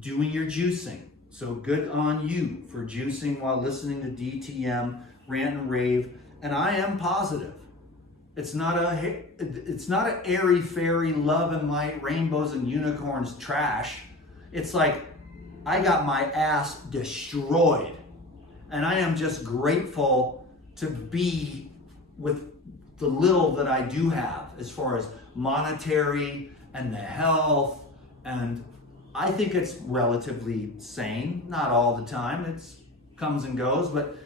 doing your juicing. So good on you for juicing while listening to DTM, Rant and Rave. And I am positive. It's not an airy fairy love and light, rainbows and unicorns trash. It's like I got my ass destroyed. And I am just grateful to be with the little that I do have as far as monetary and the health. And I think it's relatively sane. Not all the time. It comes and goes. But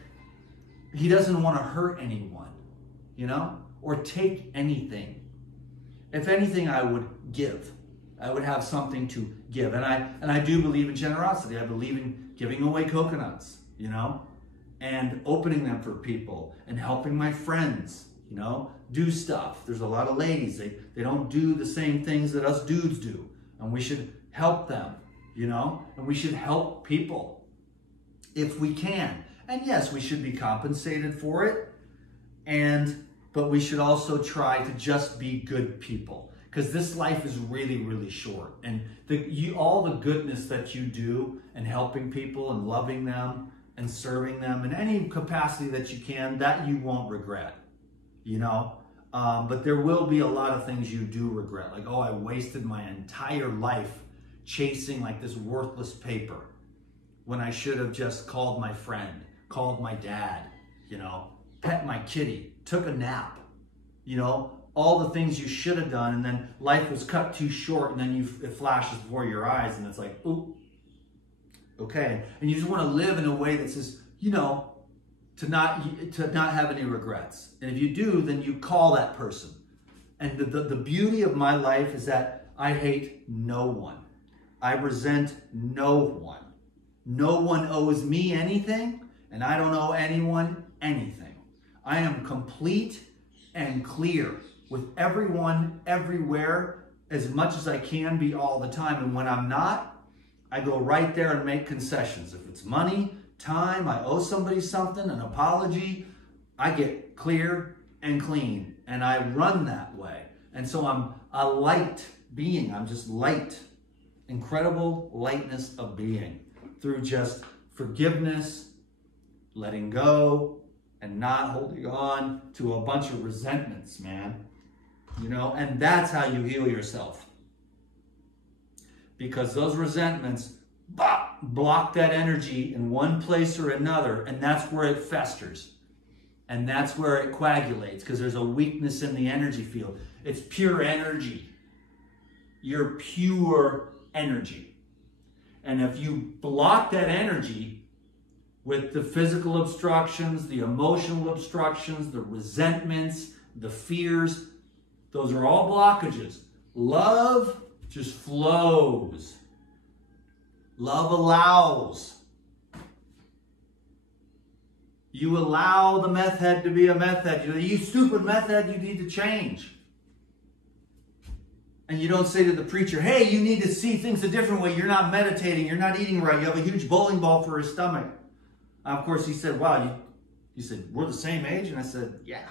he doesn't want to hurt anyone, you know, or take anything. If anything, I would give. I would have something to give. And I do believe in generosity. I believe in giving away coconuts, you know, and opening them for people and helping my friends, you know, do stuff. There's a lot of ladies, they don't do the same things that us dudes do. And we should help them, you know, and we should help people if we can. And yes, we should be compensated for it. But we should also try to just be good people, because this life is really, really short. And all the goodness that you do and helping people and loving them and serving them in any capacity that you can, that you won't regret, you know. But there will be a lot of things you do regret. Like, oh, I wasted my entire life chasing like this worthless paper when I should have just called my friend, called my dad, you know, pet my kitty, took a nap, you know, all the things you should have done. And then life was cut too short, and then it flashes before your eyes, and it's like, ooh, okay. And you just want to live in a way that says, you know, to not have any regrets. And if you do, then you call that person. And the beauty of my life is that I hate no one. I resent no one. No one owes me anything, and I don't owe anyone anything. I am complete and clear with everyone, everywhere, as much as I can be all the time. And when I'm not, I go right there and make concessions. If it's money, time, I owe somebody something, an apology, I get clear and clean, and I run that way. And so I'm a light being. I'm just light. Incredible lightness of being through just forgiveness, letting go, and not holding on to a bunch of resentments, man. You know, and that's how you heal yourself. Because those resentments block that energy in one place or another, and that's where it festers. And that's where it coagulates, because there's a weakness in the energy field. It's pure energy. You're pure energy. And if you block that energy with the physical obstructions, the emotional obstructions, the resentments, the fears, those are all blockages. Love just flows. Love allows. You allow the meth head to be a meth head. You stupid meth head, you need to change. And you don't say to the preacher, hey, you need to see things a different way. You're not meditating. You're not eating right. You have a huge bowling ball for his stomach. Of course, he said, wow, he said, we're the same age? And I said, yeah.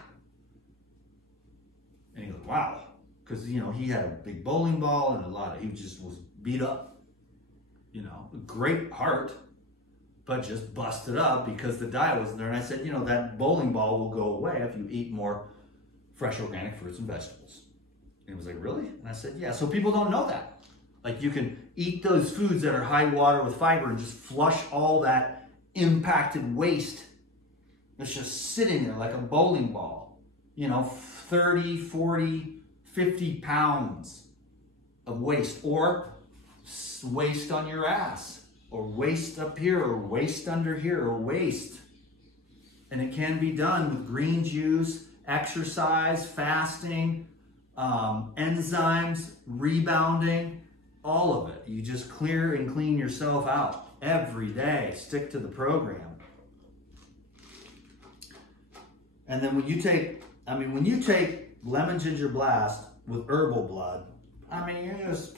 And he goes, wow. Because, you know, he had a big bowling ball and he just was beat up. You know, a great heart, but just busted up because the diet wasn't there. And I said, you know, that bowling ball will go away if you eat more fresh organic fruits and vegetables. And he was like, really? And I said, yeah. So people don't know that. Like, you can eat those foods that are high water with fiber and just flush all that impacted waste that's just sitting there like a bowling ball. You know, 30, 40, 50 pounds of waste, or waste on your ass, or waste up here, or waste under here, or waste. And it can be done with green juice exercise, fasting, enzymes, rebounding, all of it. You just clear and clean yourself out every day. Stick to the program. And then when you take lemon ginger blast with herbal blood, I mean, you're just,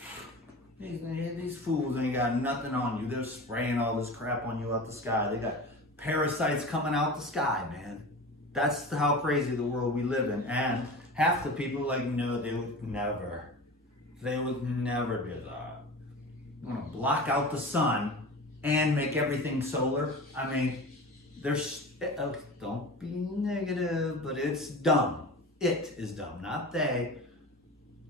these fools ain't got nothing on you. They're spraying all this crap on you out the sky. They got parasites coming out the sky, man. That's how crazy the world we live in. And half the people are like, no, they would never. They would never do that. I'm gonna block out the sun and make everything solar. I mean, there's, don't be negative, but it's dumb. It is dumb, not they,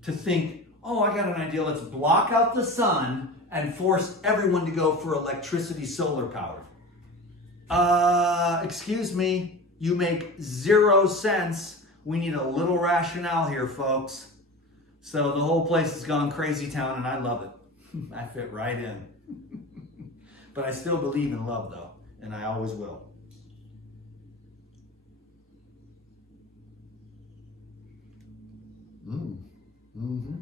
to think, oh, I got an idea, let's block out the sun and force everyone to go for electricity solar power. Excuse me, you make 0 sense. We need a little rationale here, folks. So the whole place has gone crazy town, and I love it. I fit right in. But I still believe in love, though, and I always will. Mm-hmm.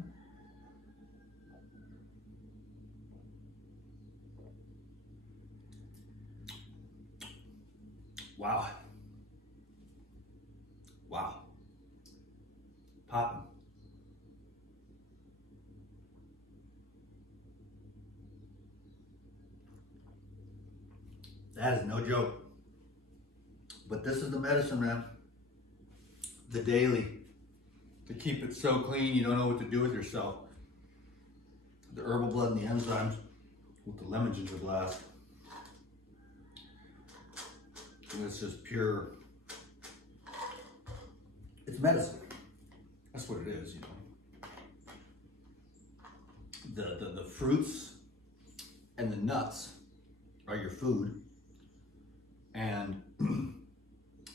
Wow. Wow. Popping. That is no joke. But this is the medicine, man. The daily. To keep it so clean, you don't know what to do with yourself. The herbal blood and the enzymes with the lemon ginger blast. And it's just pure. It's medicine. That's what it is, you know. The fruits and the nuts are your food, and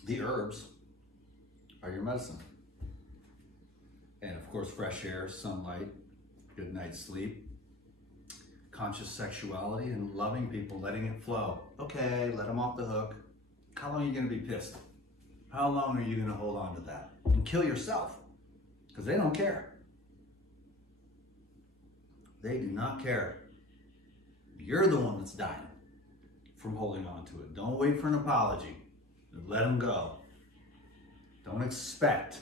the herbs are your medicine. And of course, fresh air, sunlight, good night's sleep, conscious sexuality, and loving people, letting it flow. Okay, let them off the hook. How long are you gonna be pissed? How long are you gonna hold on to that? And kill yourself, because they don't care. They do not care. You're the one that's dying from holding on to it. Don't wait for an apology. Let them go. Don't expect.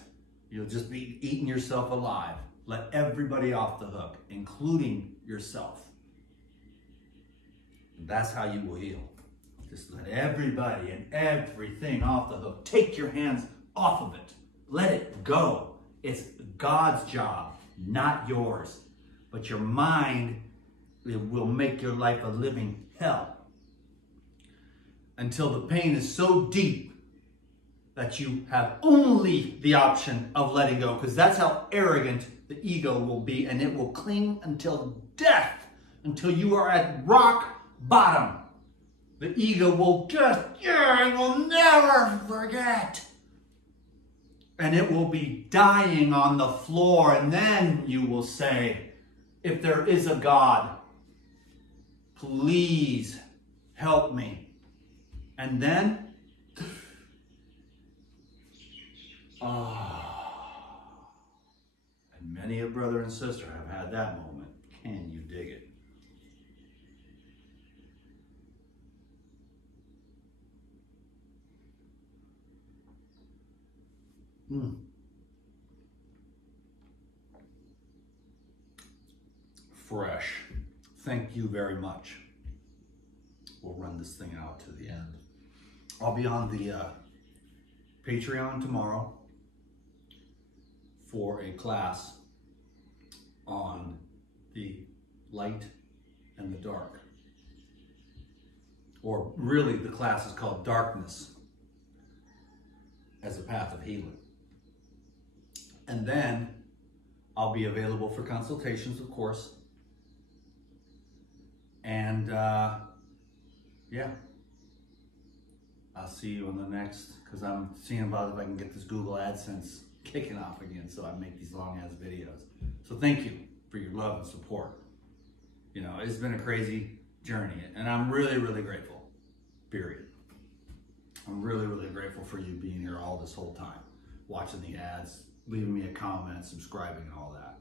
You'll just be eating yourself alive. Let everybody off the hook, including yourself. That's how you will heal. Just let everybody and everything off the hook. Take your hands off of it. Let it go. It's God's job, not yours. But your mind, it will make your life a living hell. Until the pain is so deep that you have only the option of letting go, because that's how arrogant the ego will be, and it will cling until death, until you are at rock bottom. The ego will just, I will never forget. And it will be dying on the floor, and then you will say, if there is a God, please help me. And then, and many a brother and sister have had that moment. Can you dig it? Fresh. Thank you very much. We'll run this thing out to the end. I'll be on the Patreon tomorrow for a class on the light and the dark. Or really, the class is called Darkness as a Path of Healing. And then I'll be available for consultations, of course. And yeah, I'll see you on the next, because I'm seeing about if I can get this Google AdSense kicking off again so I make these long ass videos. So thank you for your love and support. You know, it's been a crazy journey, and I'm really, really grateful, period. I'm really, really grateful for you being here all this whole time. watching the ads, leaving me a comment, subscribing, and all that.